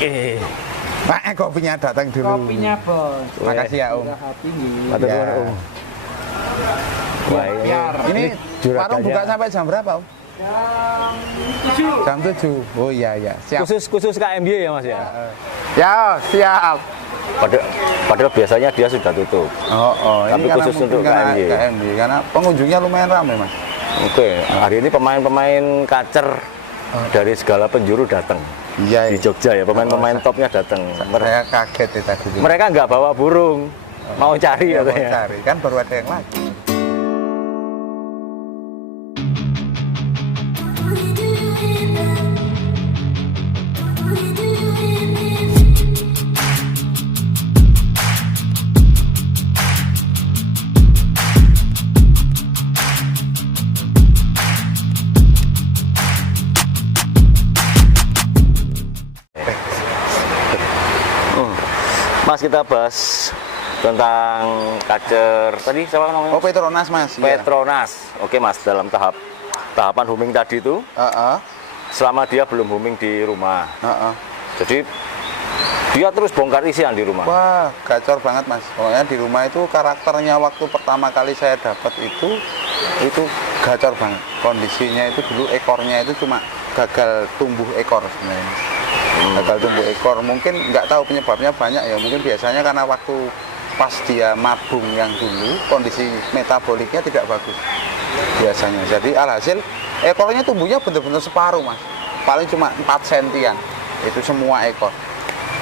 Oke. Pak, kopinya datang dulu. Kopinya bos. Makasih ya Om. Matur Ya. nuwun, Om. Wah, Ini warung juragannya buka sampai jam berapa Om? Jam 7. Oh iya iya, siap. khusus KMY ya Mas ya. Ya, siap. Padahal biasanya dia sudah tutup. Oh, Tapi ini khusus untuk KMY. KMY karena pengunjungnya lumayan ramai Mas. Oke, hari ini pemain-pemain kacer dari segala penjuru datang. Iya. Di Jogja ya, pemain-pemain topnya datang. Saya kaget ya tadi. Mereka nggak bawa burung, mau cari Ya, mau katanya. cari kan baru ada yang lagi. Mas, kita bahas tentang kacer tadi siapa namanya? Oh, Petronas Mas. Iya. Petronas. Oke Mas, dalam tahapan homing tadi itu, Heeh. selama dia belum homing di rumah, Heeh. jadi dia terus bongkar isian di rumah. Wah, gacor banget Mas. Pokoknya di rumah itu karakternya waktu pertama kali saya dapat itu gacor banget. Kondisinya itu dulu ekornya itu cuma gagal tumbuh ekor sebenarnya. Gagal tumbuh ekor, mungkin nggak tahu penyebabnya banyak ya. Mungkin biasanya karena waktu pas dia mabung yang dulu kondisi metaboliknya tidak bagus biasanya. Jadi alhasil ekornya tumbuhnya benar-benar separuh Mas. Paling cuma 4 sentian. Itu semua ekor.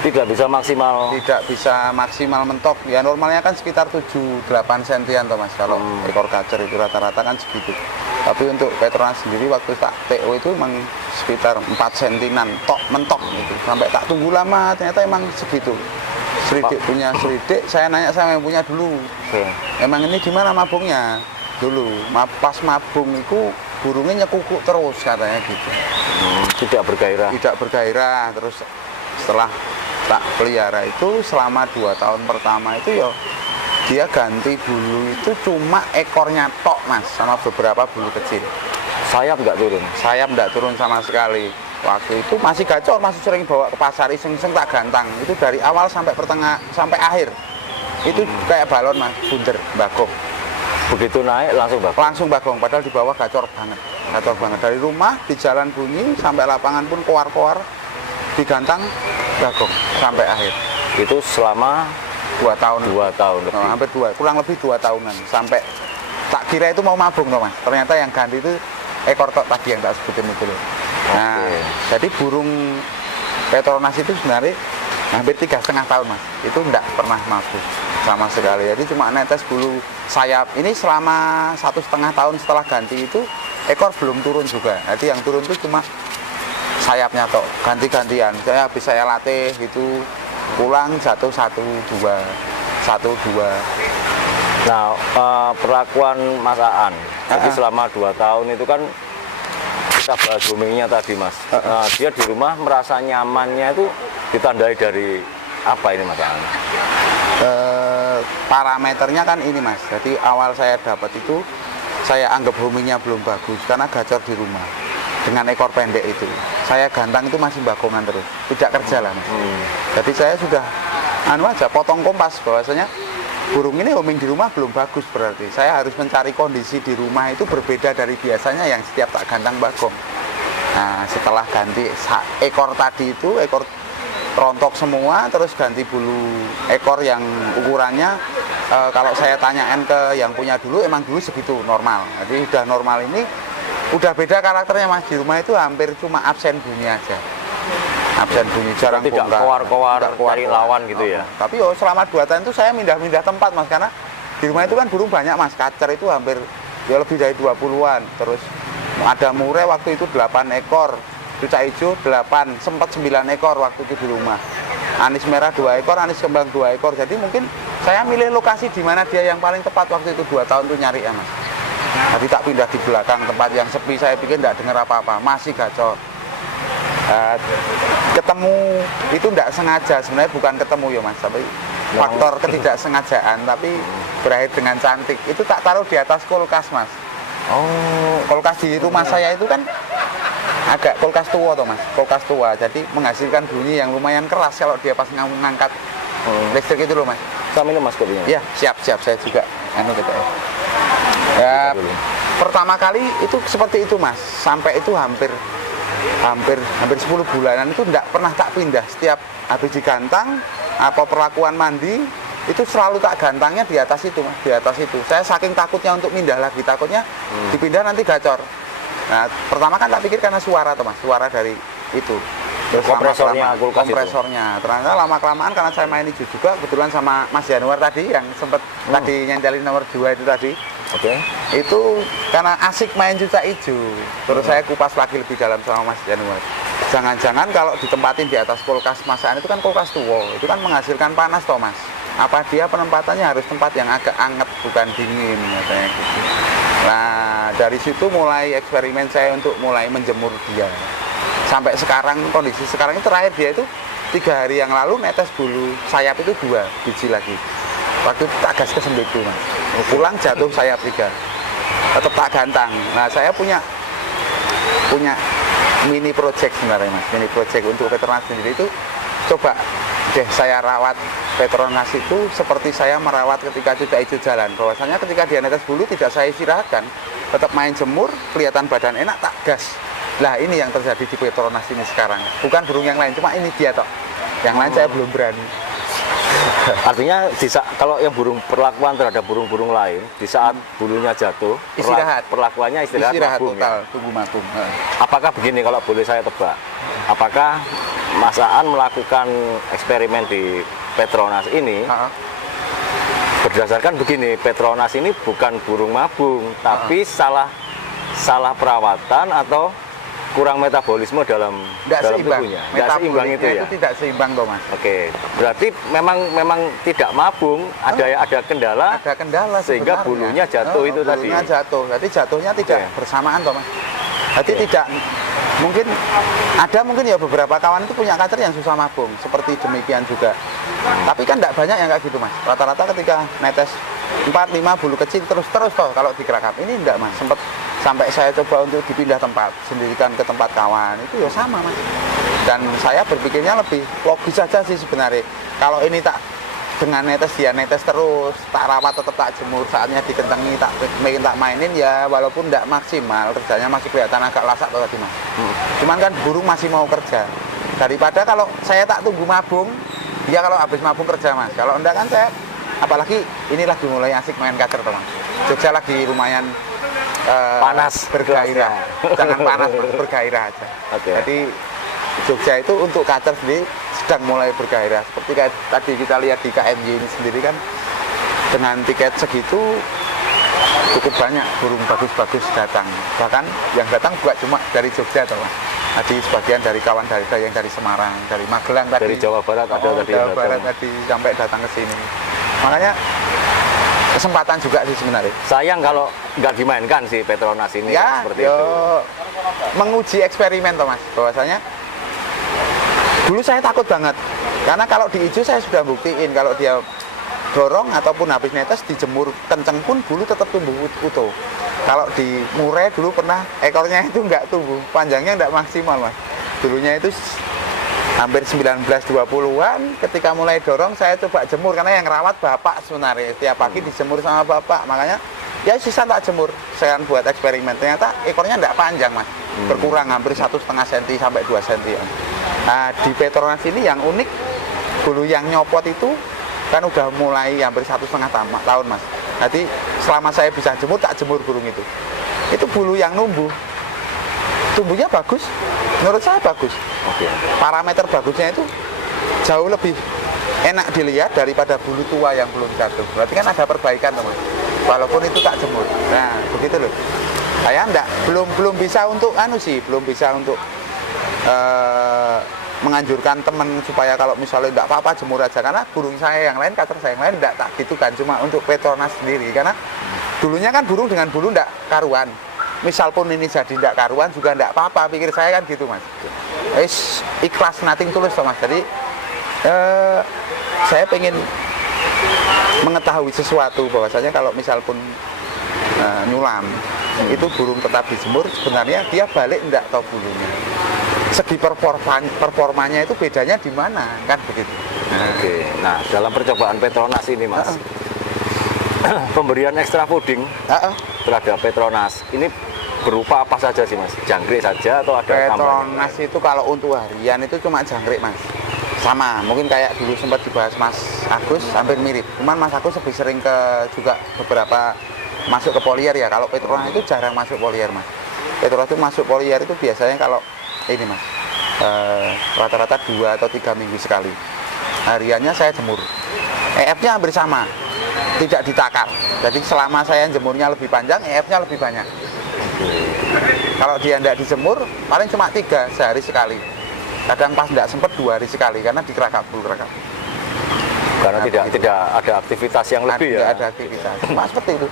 Tidak bisa maksimal. Tidak bisa maksimal mentok. Ya normalnya kan sekitar 7-8 sentian toh Mas. Kalau ekor kacer itu rata-rata kan segitu. Tapi untuk Petronas sendiri waktu tak TO itu memang sekitar 4 sentinan mentok gitu. Sampai tak tunggu lama ternyata emang segitu. Selidik punya selidik, saya nanya sama yang punya dulu. Oke. Emang ini di mana mabungnya? Dulu, pas mabung itu burungnya nyekukuk terus katanya gitu. Tidak bergairah. Tidak bergairah, terus setelah tak pelihara itu selama 2 tahun pertama itu ya dia ganti bulu itu cuma ekornya tok Mas, sama beberapa bulu kecil. Sayap nggak turun. Sayap nggak turun sama sekali. Waktu itu masih gacor, masih sering bawa ke pasar iseng-iseng tak gantang. Itu dari awal sampai sampai akhir. Itu kayak balon Mas, bunder, bagong. Begitu naik langsung bakal. Langsung bagong, padahal di bawah gacor banget. Gacor banget. Dari rumah, di jalan bunyi, sampai lapangan pun koar-koar, digantang, bagong, sampai akhir. Itu selama 2 tahun. 2 tahun lebih. Hampir kurang lebih 2 tahunan. Sampai tak kira itu mau mabung loh Mas. Ternyata yang ganti itu ekor tok tadi yang tak sebutin itu loh. Nah, jadi burung Petronas itu sebenarnya hampir 3,5 tahun Mas. Itu enggak pernah mabung sama sekali. Jadi cuma netes bulu sayap. Ini selama 1,5 tahun setelah ganti itu ekor belum turun juga. Jadi yang turun itu cuma sayapnya tok, ganti-gantian. Saya habis saya latih gitu, pulang jatuh 1-2. Nah, perlakuan Mas Aan. Jadi selama 2 tahun itu kan kita bahas boomingnya tadi Mas. Dia di rumah merasa nyamannya itu ditandai dari apa ini Mas Aan? Parameternya kan ini Mas. Jadi awal saya dapat itu saya anggap homingnya belum bagus karena gacor di rumah dengan ekor pendek itu. Saya gantang itu masih bagongan terus, tidak kerja lah Mas. Jadi saya sudah potong kompas bahwasanya burung ini homing di rumah belum bagus, berarti saya harus mencari kondisi di rumah itu berbeda dari biasanya yang setiap tak gantang bagong. Nah setelah ganti ekor tadi itu, ekor rontok semua, terus ganti bulu ekor yang ukurannya kalau saya tanyain ke yang punya dulu, emang dulu segitu normal. Jadi udah normal ini udah beda karakternya Mas. Di rumah itu hampir cuma absen bunyi aja. Absen bunyi, jarang tidak koar-koar cari lawan gitu ya. Tapi selama 2 tahun itu saya mindah-mindah tempat Mas, karena di rumah itu kan burung banyak Mas. Kacer itu hampir ya lebih dari 20-an. Terus ada murai waktu itu 8 ekor, cucak hijau 8, sempat 9 ekor waktu itu di rumah. Anis merah 2 ekor, anis kembang 2 ekor. Jadi mungkin saya milih lokasi di mana dia yang paling tepat waktu itu 2 tahun itu nyari ya Mas. Jadi tak pindah di belakang tempat yang sepi, saya pikir tidak dengar apa-apa, masih gacor. Ketemu itu tidak sengaja, sebenarnya bukan ketemu ya Mas, tapi faktor ketidaksengajaan, tapi berakhir dengan cantik. Itu tak taruh di atas kulkas Mas. Kulkas di rumah saya itu kan agak kulkas tua toh mas, kulkas tua, jadi menghasilkan bunyi yang lumayan keras kalau dia pas ngangkat listrik itu loh mas. Sama ini mas kopinya. Iya, siap saya juga gitu ya. Pertama kali itu seperti itu mas, sampai itu hampir 10 bulanan itu enggak pernah tak pindah. Setiap habis digantang apa perlakuan mandi itu selalu tak gantangnya di atas itu mas, di atas itu. Saya saking takutnya untuk pindah lagi, takutnya dipindah nanti gacor. Nah pertama kan tak pikir karena suara tuh mas, suara dari itu. Terus kompresornya. Ternyata lama kelamaan karena saya main hijau juga, kebetulan sama Mas Januar tadi yang sempat tadi nyentelin nomor 2 itu tadi. Oke. Itu karena asik main juta hijau. Terus saya kupas lagi lebih dalam sama Mas Januar. Jangan-jangan kalau ditempatin di atas kulkas masakan itu kan kulkas tua, itu kan menghasilkan panas toh mas. Apa dia penempatannya harus tempat yang agak anget bukan dingin katanya gitu. Nah dari situ mulai eksperimen saya untuk mulai menjemur dia. Sampai sekarang, kondisi sekarang itu terakhir dia itu 3 hari yang lalu netes bulu sayap itu 2 biji lagi. Waktu itu tak gas ke sembedu mas. Pulang jatuh sayap 3. Tetap tak gantang. Nah saya punya mini project sebenarnya mas. Mini project untuk Petronas sendiri itu coba deh saya rawat Petronas itu seperti saya merawat ketika cuca hijau jalan. Bahwasanya ketika dia netes bulu tidak saya istirahatkan, tetap main jemur, kelihatan badan enak, tak gas. Lah ini yang terjadi di Petronas ini sekarang. Bukan burung yang lain, cuma ini dia toh. Yang lain saya belum berani. Artinya kalau yang perlakuan terhadap burung-burung lain di saat bulunya jatuh, istirahat. Perlakuannya istirahat mabung, total, ya? tunggu mabung. Apakah begini kalau boleh saya tebak? Apakah Mas Aan melakukan eksperimen di Petronas ini berdasarkan begini, Petronas ini bukan burung mabung, tapi salah perawatan atau kurang metabolisme dalam tubuhnya. Tidak seimbang itu ya. Itu tidak seimbang toh mas. Oke, berarti memang tidak mabung, ada kendala. Ada kendala sehingga bulunya jatuh itu tadi. Bulunya jatuh, jadi jatuhnya tidak bersamaan toh mas. Jadi tidak mungkin ya beberapa kawan itu punya kacer yang susah mabung, seperti demikian juga. Tapi kan tidak banyak yang kayak gitu mas. Rata-rata ketika netes 4-5 bulu kecil terus toh kalau dikerakap. Ini enggak mas, sempat sampai saya coba untuk dipindah tempat, sendirikan ke tempat kawan, itu ya sama mas. Dan saya berpikirnya lebih logis saja sih sebenarnya. Kalau ini tak dengan netes terus, tak rawat tetap tak jemur, saatnya dikentengi tak mainin ya walaupun tidak maksimal, kerjanya masih kelihatan agak lasak tuh tadi mas. Cuman kan burung masih mau kerja. Daripada kalau saya tak tunggu mabung, dia kalau habis mabung kerja mas. Kalau enggak kan saya, apalagi ini lagi mulai asik main kacer teman. Jogja lagi lumayan panas, bergairah. Jangan panas, bergairah aja. Jadi Jogja itu untuk kacer sendiri sedang mulai bergairah. Seperti kayak tadi kita lihat di KMY ini sendiri kan, dengan tiket segitu cukup banyak burung bagus-bagus datang. Bahkan yang datang bukan cuma dari Jogja teman. Tadi sebagian dari kawan yang dari Semarang, dari Magelang tadi. Dari Jawa Barat ada tadi. Jawa Barat tadi sampai datang ke sini. Makanya kesempatan juga sih sebenarnya. Sayang kalau nggak dimainkan sih Petronas ini ya, seperti itu. Menguji eksperimen toh mas, bahwasanya dulu saya takut banget karena kalau di hijau saya sudah buktiin kalau dia dorong ataupun habis netes dijemur kenceng pun bulu tetap tumbuh utuh. Kalau di murai dulu pernah ekornya itu nggak tumbuh, panjangnya nggak maksimal mas. Dulunya itu hampir 19-20-an, ketika mulai dorong saya coba jemur karena yang rawat bapak sebenarnya, setiap pagi dijemur sama bapak, makanya ya sisa tak jemur. Saya buat eksperimen, ternyata ekornya tidak panjang mas, berkurang hampir 1,5 cm sampai 2 cm. Nah di Petronas ini yang unik, bulu yang nyopot itu kan udah mulai hampir 1,5 tahun mas. Jadi selama saya bisa jemur, tak jemur burung itu bulu yang tumbuhnya bagus, menurut saya bagus. Parameter bagusnya itu jauh lebih enak dilihat daripada bulu tua yang belum jatuh. Berarti kan ada perbaikan teman, walaupun itu tak jemur. Nah begitu loh. Saya belum bisa untuk belum bisa untuk menganjurkan teman supaya kalau misalnya tidak apa-apa jemur aja, karena burung saya yang lain, kacer saya yang lain tidak tak gitu kan, cuma untuk Petronas sendiri. Karena dulunya kan burung dengan bulu tidak karuan, misal pun ini jadi tidak karuan juga tidak apa-apa, pikir saya kan gitu mas. Ikhlas nating tulus toh mas. Jadi saya pengen mengetahui sesuatu bahwasanya kalau misal pun nyulam itu burung tetap dijemur, sebenarnya dia balik enggak tahu bulunya. Segi performanya itu bedanya di mana, kan begitu. Oke, nah dalam percobaan Petronas ini Mas, pemberian ekstra fooding terhadap Petronas ini berupa apa saja sih Mas? Jangkrik saja atau ada tambahan? Petronas itu kalau untuk harian itu cuma jangkrik Mas. Sama, mungkin kayak dulu sempat dibahas Mas Agus, hampir mirip. Cuman Mas Agus lebih sering ke juga beberapa masuk ke polier ya. Kalau Petronas itu jarang masuk polier Mas. Petronas itu masuk polier itu biasanya kalau ini Mas, rata-rata 2 atau 3 minggu sekali. Hariannya saya jemur. EF-nya hampir sama, tidak ditakar. Jadi selama saya jemurnya lebih panjang, EF-nya lebih banyak. Kalau dia tidak dijemur, paling cuma 3 sehari sekali. Kadang pas tidak sempat 2 hari sekali karena dikerakabul. Karena tidak ada aktivitas yang lebih ya. Tidak ada aktivitas. Cuma seperti itu.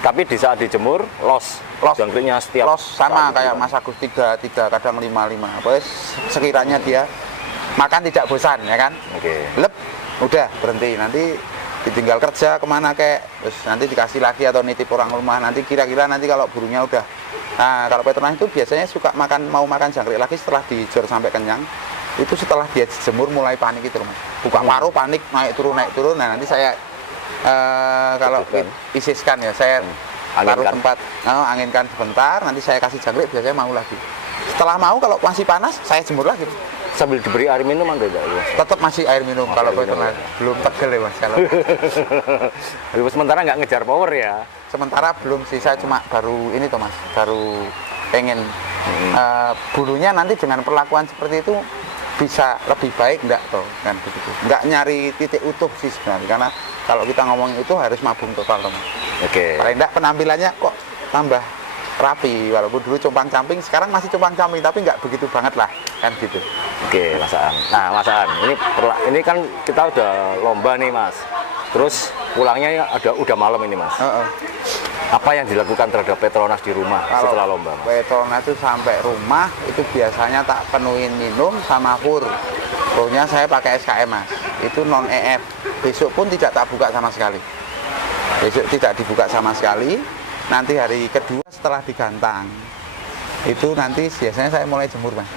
Tapi di saat dijemur, loss. Jangkriknya setiap loss sama kayak Mas Agus 3, kadang 5. Pokoknya sekiranya dia makan tidak bosan ya kan. Oke. Lep, udah berhenti. Nanti ditinggal kerja kemana kayak, terus nanti dikasih lagi atau nitip orang rumah. Nanti kira-kira nanti kalau burungnya udah. Nah kalau Petronas itu biasanya suka mau makan jangkrik lagi setelah dijor sampai kenyang. Itu setelah dia dijemur mulai panik itu Mas. Buka paruh panik naik turun. Nah nanti saya kalau isiskan ya saya taruh tempat anginkan sebentar, nanti saya kasih jangkrik biasanya mau lagi. Setelah mau kalau masih panas saya jemur lagi. Sambil diberi air minum enggak ya? Tetap masih air minum kalau Petronas. Belum tegel ya Mas kalau. Sementara nggak ngejar power ya. Sementara belum sih, saya cuma baru ini Mas, baru pengen bulunya nanti dengan perlakuan seperti itu bisa lebih baik enggak toh kan begitu. Enggak nyari titik utuh sih sebenarnya, karena kalau kita ngomong itu harus mabung total teman. Oke. Paling enggak penampilannya kok tambah rapi, walaupun dulu compang-camping, sekarang masih compang-camping tapi enggak begitu banget lah kan gitu. Oke Mas Aan. Nah Mas Aan, ini kan kita udah lomba nih Mas. Terus pulangnya udah malam ini Mas. Apa yang dilakukan terhadap Petronas di rumah setelah lomba? Petronas itu sampai rumah itu biasanya tak penuhin minum sama fur. Furnya saya pakai SKM Mas. Itu non EF. Besok pun tidak tak buka sama sekali. Besok tidak dibuka sama sekali. Nanti hari kedua setelah digantang itu nanti biasanya saya mulai jemur Mas.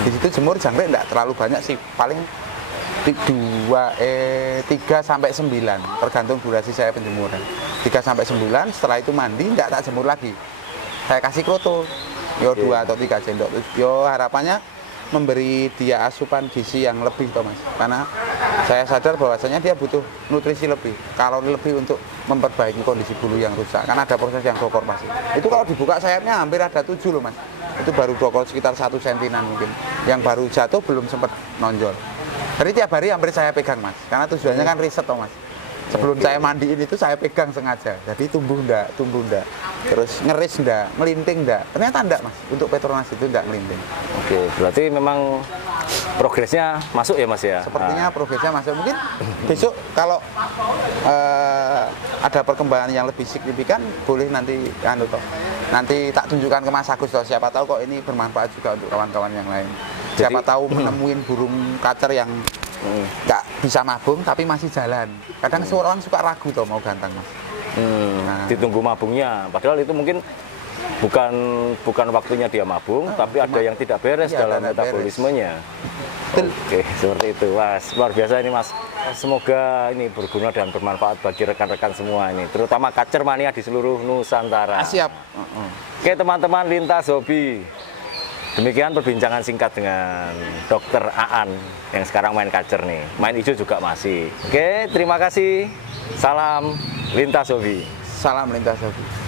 Di situ jemur jangkrik enggak terlalu banyak sih, paling 3 sampai 9 tergantung durasi saya penjemuran. 3 sampai 9 setelah itu mandi enggak tak jemur lagi. Saya kasih kroto. Yo 2 atau 3 sendok. Yo harapannya memberi dia asupan gizi yang lebih toh Mas. Karena saya sadar bahwasanya dia butuh nutrisi lebih, kalori lebih untuk memperbaiki kondisi bulu yang rusak. Karena ada proses yang dokor pasti. Itu kalau dibuka sayapnya hampir ada 7 loh Mas. Itu baru dokor sekitar 1 sentinan mungkin. Yang baru jatuh belum sempat nonjol. Jadi tiap hari hampir saya pegang Mas, karena tujuannya kan riset toh Mas. Sebelum saya mandiin itu saya pegang sengaja. Jadi tumbuh enggak, terus ngeris enggak, melinting enggak. Ternyata enggak Mas, untuk Petronas itu enggak melinting. Oke, berarti memang progresnya masuk ya Mas ya? Sepertinya progresnya masuk. Mungkin besok kalau ada perkembangan yang lebih signifikan, boleh nanti nanti tak tunjukkan ke Mas Agus toh. Siapa tahu kok ini bermanfaat juga untuk kawan-kawan yang lain. Siapa tahu menemuin burung kacer yang nggak bisa mabung tapi masih jalan. Kadang orang suka ragu toh mau gantang Mas. Nah. Ditunggu mabungnya. Padahal itu mungkin bukan waktunya dia mabung, tapi ada yang tidak beres dalam metabolismenya. Oke, seperti itu. Wah, luar biasa ini Mas. Semoga ini berguna dan bermanfaat bagi rekan-rekan semua ini, terutama kacer mania di seluruh Nusantara. Siap. Oke teman-teman Lintas Hobi. Demikian perbincangan singkat dengan Dr. Aan yang sekarang main kacer nih. Main hijau juga masih. Oke, terima kasih. Salam Lintas Hobi. Salam Lintas Hobi.